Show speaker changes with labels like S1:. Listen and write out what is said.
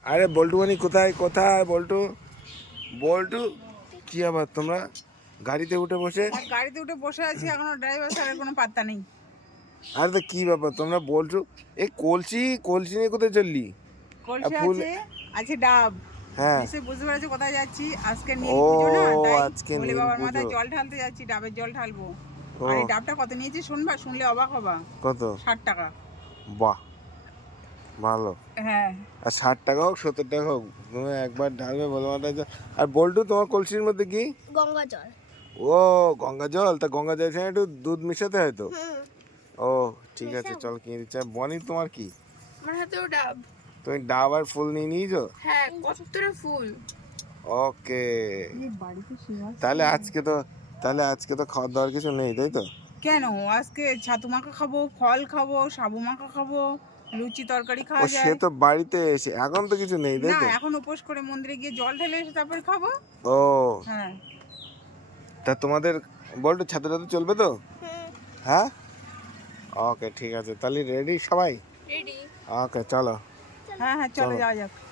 S1: আরে বল্টুমণি কোথায় কোথায় বল্টু বল্টু কি আবার তোমরা গাড়িতে উঠে বসে?
S2: গাড়িতে উঠে বসে আছি, এখনো ড্রাইভার স্যারের কোনো পাত্তা নেই।
S1: আরে তো কি ব্যাপার তোমরা বলছো এই কলসি কলসি নিয়ে কোথায় চললি?
S2: কলসি
S1: ফুল।
S2: আছে, আছে ডাব।
S1: হ্যাঁ।
S2: নিশ্চয়ই বুঝতে পেরেছি কোথায় যাচ্ছি। আজকে নীল
S1: ও
S2: পুজো না, তাই
S1: আজকে
S2: ভোলে
S1: নীল
S2: বাবার
S1: পুজো।
S2: মাথায় জল ঢালতে যাচ্ছি, ডাবের জল ঢালবো।
S1: ও
S2: আর এই ডাবটা কত নিয়েছি শুনবা, শুনলে অবাক হবা।
S1: কত?
S2: 60 টাকা।
S1: বাহ, ভালো।
S2: হ্যাঁ।
S1: আর 60 টাকা হোক 70 টাকা হোক, তুমি একবার ঢালবে বলে মাথায় জল। আর বল্টু তোমার কলসির মধ্যে কি?
S3: গঙ্গা জল।
S1: ও গঙ্গা জল, তা গঙ্গা জলের সঙ্গে একটু দুধ মিশাতে হয় তো। ও ঠিক আছে, চল কিনে দিচ্ছি। আর বনি তোমার কি?
S3: আমার হাতেও ডাব।
S1: তুমি ডাব আর ফুল নিয়ে নিয়েছো?
S3: হ্যাঁ, কতটা ফুল।
S1: ওকে।
S2: বাড়িতে শিবা
S1: তাহলে আজকে তো খাওয়ার দাওয়ার কিছু নেই, তাই তো?
S2: কেন? আজকে ছাতু মাখা খাবো, ফল খাবো, সাবু মাখা খাবো, লুচি তরকারি
S1: ও
S2: খাওয়া
S1: সে
S2: যায়।
S1: তো বাড়িতে এসে, এখন তো কিছু নেই, তাই
S2: না,
S1: তো?
S2: এখন উপোস করে মন্দিরে গিয়ে জল ঢেলে এসে তারপর খাবো।
S1: ও
S2: হ্যাঁ।
S1: তা তোমাদের বল্টু ছাত্র ছাত্রী চলবে তো? হ্যাঁ। ওকে ঠিক আছে, তাহলে রেডি সবাই?
S3: রেডি।
S1: ওকে চলো।
S2: হ্যাঁ হ্যাঁ, চলো
S1: চলো।
S2: যাওয়া যাক।